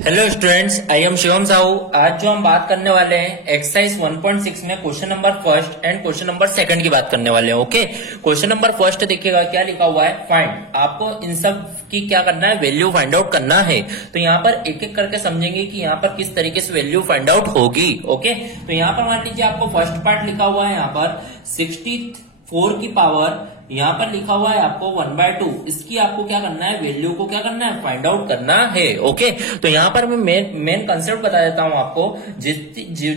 Hello students, I am Shivam Sahu. आज जो हम बात करने वाले हैं एक्सरसाइज 1.6 में question number first and question number second की बात करने वाले हैं। ओके, क्वेश्चन नंबर फर्स्ट देखिएगा क्या लिखा हुआ है। फाइंड, आपको इन सब की क्या करना है, वैल्यू फाइंड आउट करना है। तो यहाँ पर एक एक करके समझेंगे कि यहाँ पर किस तरीके से वैल्यू फाइंड आउट होगी। ओके, तो यहाँ पर मान लीजिए आपको फर्स्ट पार्ट लिखा हुआ है, यहाँ पर 64 की पावर यहाँ पर लिखा हुआ है आपको 1/2। इसकी आपको क्या करना है, वैल्यू को क्या करना है, फाइंड आउट करना है। ओके, तो यहाँ पर मैं मेन कंसेप्ट बता देता हूँ आपको।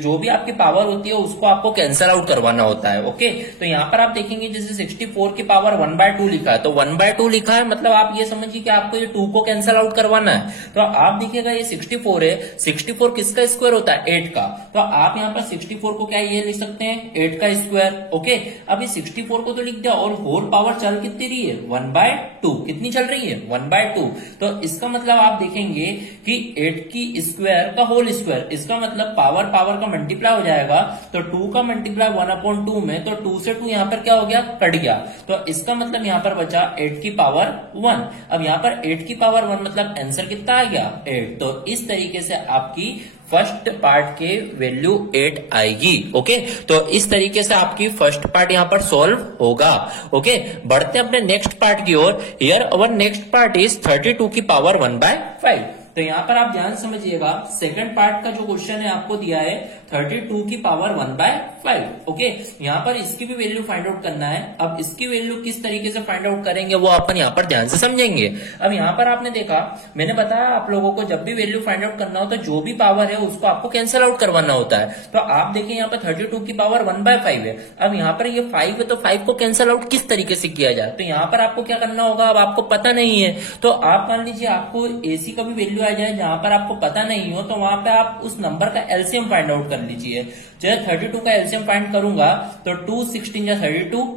जो भी आपकी पावर होती है उसको आपको कैंसल आउट करवाना होता है। ओके, तो यहाँ पर आप देखेंगे जैसे 64 की पावर 1/2 लिखा है, तो 1/2 लिखा है मतलब आप ये समझिए कि आपको ये 2 को कैंसल आउट करवाना है। तो आप देखिएगा ये 64 है, 64 किसका स्क्वायर होता है, 8 का। तो आप यहाँ पर 64 को क्या ये लिख सकते हैं, 8 का स्क्वायर। ओके, अब ये 64 को तो लिख दिया और होल पावर चल कितनी रही है, 1/2। कितनी चल रही है, 1/2। तो इसका मतलब आप देखेंगे कि 8 की स्क्वायर का होल स्क्वायर, इसका मतलब पावर का मल्टीप्लाई हो जाएगा। तो 2 का मल्टीप्लाई 1/2 में, तो 2 से 2 यहाँ पर क्या हो गया, कट गया। तो इसका मतलब यहाँ पर बचा 8 की पावर 1। अब यहाँ पर 8 की पावर 1 मतलब आंसर कितना आ गया, 8। तो इस तरीके से आपकी फर्स्ट पार्ट के वैल्यू 8 आएगी। ओके, तो इस तरीके से आपकी फर्स्ट पार्ट यहां पर सॉल्व होगा। ओके, बढ़ते अपने नेक्स्ट पार्ट की ओर। Here our next part is 32 की पावर 1/5। तो यहां पर आप ध्यान समझिएगा, सेकंड पार्ट का जो क्वेश्चन है आपको दिया है 32 की पावर 1/5। ओके, यहां पर इसकी भी वैल्यू फाइंड आउट करना है। अब इसकी वैल्यू किस तरीके से फाइंड आउट करेंगे वो अपन यहां पर ध्यान से समझेंगे। अब यहां पर आपने देखा, मैंने बताया आप लोगों को जब भी वैल्यू फाइंड आउट करना हो तो जो भी पावर है उसको आपको कैंसिल आउट करवाना होता है। तो आप देखिए यहाँ पर 32 की पावर 1/5 है। अब यहाँ पर ये 5 है, तो 5 को कैंसिल आउट किस तरीके से किया जाए, तो यहाँ पर आपको क्या करना होगा, अब आपको पता नहीं है तो आप मान लीजिए आपको एसी का भी वैल्यू आ जाए, जहां पर आपको पता नहीं हो तो वहां पे आप उस नंबर का एलसीएम फाइंड आउट कर लीजिए। जब 32 का एलसीएम फाइंड करूंगा तो 2 16 जा 32,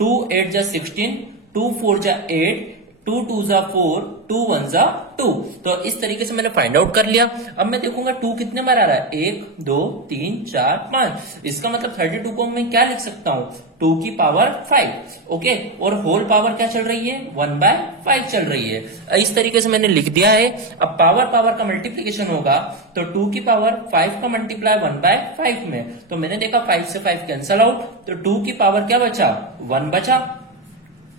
2 8 जा 16, 2 4 जा 8, 2 2 जा 4, 2 1 जा 2। तो इस तरीके से मैंने फाइंड आउट कर लिया। अब मैं देखूंगा 2 कितने बार आ रहा है, 1 2 3 4 5। इसका मतलब 32 को मैं क्या लिख सकता हूं, 2 की पावर 5। ओके, और होल पावर क्या चल रही है, 1/5 चल रही है। इस तरीके से मैंने लिख दिया है। अब पावर का मल्टीप्लीकेशन होगा तो 2 की पावर 5 का मल्टीप्लाई 1/5 में, तो मैंने देखा 5 से 5 कैंसल आउट, तो 2 की पावर क्या बचा, 1 बचा।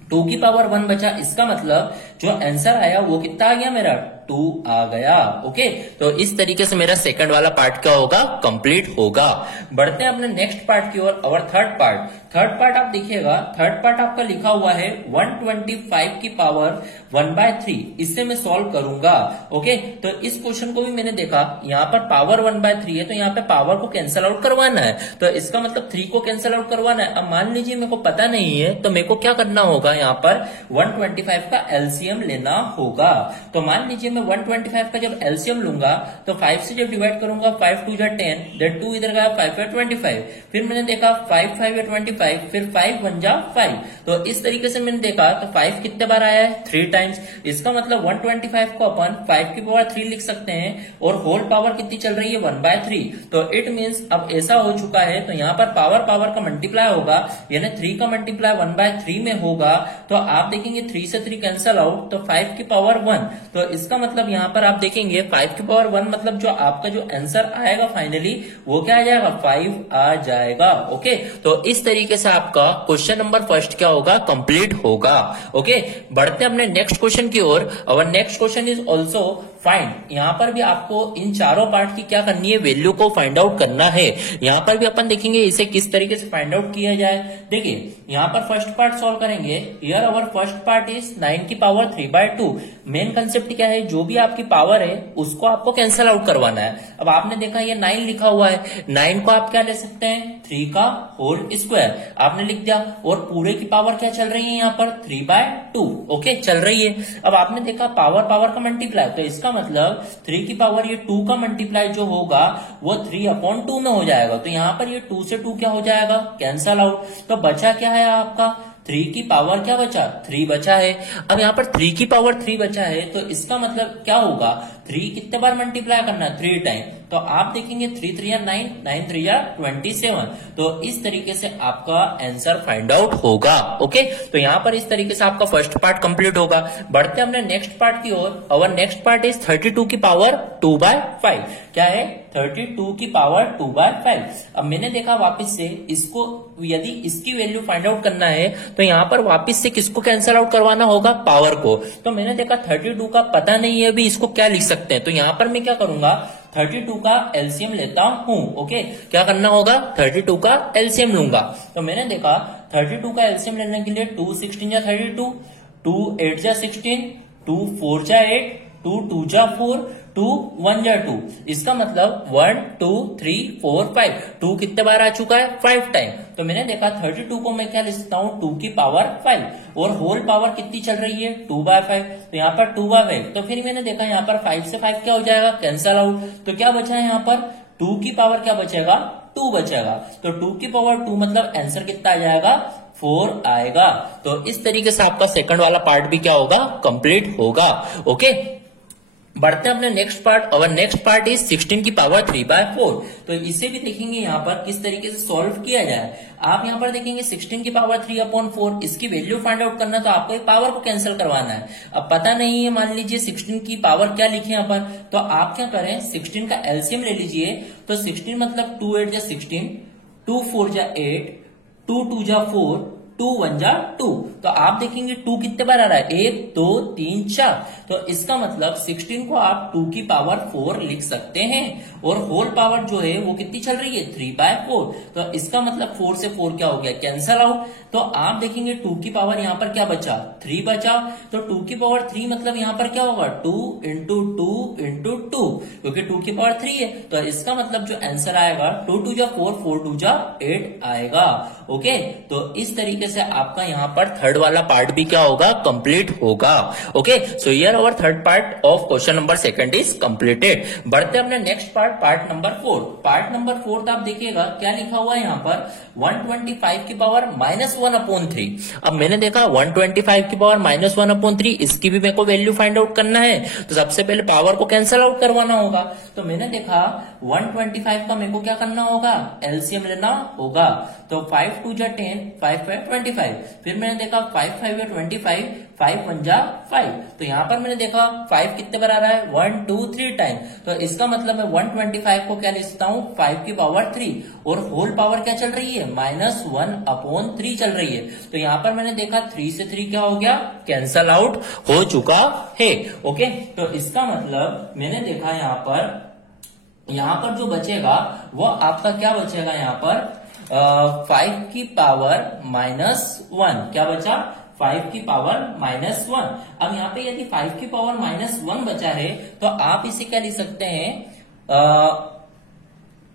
2 की पावर 1 बचा, इसका मतलब जो आंसर आया वो कितना आ गया, मेरा 2 आ गया। ओके, तो इस तरीके से मेरा सेकंड वाला पार्ट क्या होगा, कंप्लीट होगा। बढ़ते हैं अपने नेक्स्ट पार्ट की ओर, और थर्ड पार्ट आप देखिएगा, थर्ड पार्ट आपका लिखा हुआ है 125 की पावर 1/3। इससे मैं सॉल्व करूंगा। ओके, तो इस क्वेश्चन को भी मैंने देखा, यहाँ पर पावर 1/3 है तो यहाँ पे पावर को कैंसिल आउट करवाना है। तो इसका मतलब 3 को कैंसिल आउट करवाना है। अब मान लीजिए मेरे को पता नहीं है तो मेरे को क्या करना होगा, यहाँ पर 125 का एलसीएम लेना होगा। तो मान लीजिए मैं 125 का जब एलसीएम लूंगा तो 5 से जब डिवाइड करूंगा, 5 2 जा 10, देन 2 इधर गया, 5 5 25। फिर मैंने देखा 5 5 या 25, फिर 5 1 जा 5। तो इस तरीके से मैंने देखा तो 5 कितने बार आया है, 3 टाइम्स। इसका मतलब 125 को अपन 5 की पावर 3 लिख सकते हैं, और होल पावर कितनी चल रही है, 1/3। तो इट मींस अब ऐसा हो चुका है, तो यहाँ पर पावर का मल्टीप्लाई होगा, यानी 3 का मल्टीप्लाई 1/3 में होगा। तो आप देखेंगे 3 से 3 कैंसल आउट, तो 5 की पावर 1। तो इसका मतलब यहाँ पर आप देखेंगे 5 की पावर 1 मतलब जो आपका जो आंसर आएगा फाइनली वो क्या आ जाएगा, 5 आ जाएगा। ओके, तो इस तरीके से आपका क्वेश्चन नंबर फर्स्ट क्या होगा, कंप्लीट होगा। ओके, बढ़ते हैं अपने नेक्स्ट क्वेश्चन की ओर। और next question is also find. यहाँ पर भी आपको इन चारों पार्ट की क्या करनी है, वैल्यू को फाइंड आउट करना है। यहाँ पर भी अपन देखेंगे इसे किस तरीके से फाइंड आउट किया जाए। देखिए यहाँ पर फर्स्ट पार्ट सॉल्व करेंगे। Here our first part is 9 की पावर 3/2। मेन कंसेप्ट क्या है, जो भी आपकी पावर है उसको आपको कैंसिल आउट करवाना है। अब आपने देखा ये 9 लिखा हुआ है, 9 को आप क्या ले सकते हैं, 3 का होल स्क्वायर आपने लिख दिया, और पूरे की पावर क्या चल रही है यहाँ पर, 3/2। ओके, चल रही है। अब आपने देखा पावर का मल्टीप्लाई, तो इसका मतलब 3 की पावर ये 2 का मल्टीप्लाई जो होगा वो 3/2 में हो जाएगा। तो यहाँ पर ये 2 से 2 क्या हो जाएगा, कैंसल आउट। तो बचा क्या है आपका, 3 की पावर क्या बचा, 3 बचा है। अब यहाँ पर 3 की पावर 3 बचा है, तो इसका मतलब क्या होगा, 3 कितने बार मल्टीप्लाई करना है, 3 टाइम। तो आप देखेंगे 3 3 9, 9 3 27। तो इस तरीके से आपका आंसर फाइंड आउट होगा। ओके, तो यहाँ पर इस तरीके से आपका फर्स्ट पार्ट कंप्लीट होगा। बढ़ते हैं अपने नेक्स्ट पार्ट की ओर। अवर नेक्स्ट पार्ट इज 32 की पावर 2/5। क्या है, 32 की पावर 2/5। अब मैंने देखा वापस से इसको, यदि इसकी वैल्यू फाइंड आउट करना है तो यहाँ पर वापस से किसको कैंसिल आउट करवाना होगा, पावर को। तो मैंने देखा 32 का पता नहीं है अभी, इसको क्या लिख सकते हैं। तो यहाँ पर मैं क्या करूंगा, 32 का एलसीएम लेता हूं। ओके, क्या करना होगा, 32 का एलसीएम लूंगा। तो मैंने देखा 32 का एलसीएम लेने के लिए 2 16 जा 32, 2 8 जा 16, 2 4 जा 8, 2 2 जा 4, 2 1 जा 2। इसका मतलब 1 2 3 4 5, 2 कितने बार आ चुका है, 5 टाइम। तो मैंने देखा 32 को मैं क्या लिखता हूं, 2 की पावर 5, और होल पावर कितनी चल रही है, 2/5। तो यहाँ पर 2/5। तो फिर मैंने देखा यहाँ पर 5 से 5 क्या हो जाएगा, कैंसल आउट। तो क्या बचा है यहाँ पर, 2 की पावर क्या बचेगा, 2 बचेगा। तो 2 की पावर 2 मतलब आंसर कितना आ जाएगा, 4 आएगा। तो इस तरीके से आपका सेकंड वाला पार्ट भी क्या होगा, कंप्लीट होगा। ओके, बढ़ते हैं अपने next part. Our next part is 16 की पावर 3/4। तो इसे भी देखेंगे यहाँ पर किस तरीके से सॉल्व किया जाए। आप यहाँ पर देखेंगे 16 की पावर 3/4, इसकी वैल्यू फाइंड आउट करना, तो आपको एक पावर को कैंसिल करवाना है। अब पता नहीं है, मान लीजिए 16 की पावर क्या लिखे यहाँ पर, तो आप क्या करें, 16 का एलसीएम ले लीजिए। तो 16 मतलब 2 8 जा 16, 2 4 जा 8, 2 2 जा 4, 2 1 जा 2। तो आप देखेंगे 2 कितने बार आ रहा है, 1 2 3 4। तो इसका मतलब 16 को आप 2 की पावर 4 लिख सकते हैं, और होल पावर जो है वो कितनी चल रही है, 3/4। तो इसका मतलब 4 से 4 क्या हो गया, कैंसल आउट। तो आप देखेंगे 2 की पावर यहाँ पर क्या बचा, 3 बचा। तो 2 की पावर 3 मतलब यहाँ पर क्या होगा, 2 इंटू 2 इंटू 2, क्योंकि 2 की पावर 3 है। तो इसका मतलब जो आंसर आएगा 2 2 जा 4, 4 2 जा 8 आएगा। ओके, तो इस तरीके से आपका यहाँ पर थर्ड वाला पार्ट भी क्या होगा, कंप्लीट होगा। Okay, so here our third part of question number second is completed. बढ़ते हैं अपने next part, part number 4। Part number 4 आप देखिएगा क्या लिखा हुआ है यहाँ पर, 125 की पावर -1/3। अब मैंने देखा 125 की पावर -1/3, इसकी भी मेरे को वैल्यू फाइंड आउट करना है। तो सबसे पहले पावर को कैंसिल आउट करवाना होगा। तो मैंने देखा 125 का मेरे को क्या करना होगा, एलसीएम लेना होगा। तो 5 2 जा 10, 5 5 25। फिर मैंने देखा 5 5 या 25, 5 1 जा 5। तो यहाँ पर मैंने देखा 5 कितने बार आ रहा है, 1 2 3 टाइम। तो इसका मतलब मैं 125 को क्या लिखता हूँ, 5 की पावर 3, और होल पावर क्या चल रही है, -1/3 चल रही है। तो यहाँ पर मैंने देखा 3 से 3 क्या हो गया, कैंसल आउट हो चुका है। ओके, तो इसका मतलब मैंने देखा यहाँ पर जो बचेगा वो आपका क्या बचेगा, यहाँ पर 5 की पावर -1 क्या बचा, 5 की पावर -1। अब यहाँ पे यदि 5 की पावर -1 बचा है तो आप इसे क्या लिख सकते हैं,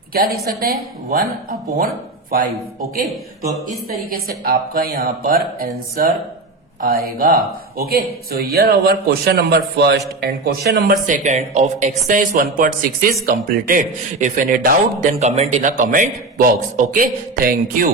क्या लिख सकते हैं, 1/5। ओके, तो इस तरीके से आपका यहाँ पर आंसर आएगा। Okay, so here our question number first and question number second of exercise 1.6 is completed. If any doubt then comment in a comment box. Okay, thank you.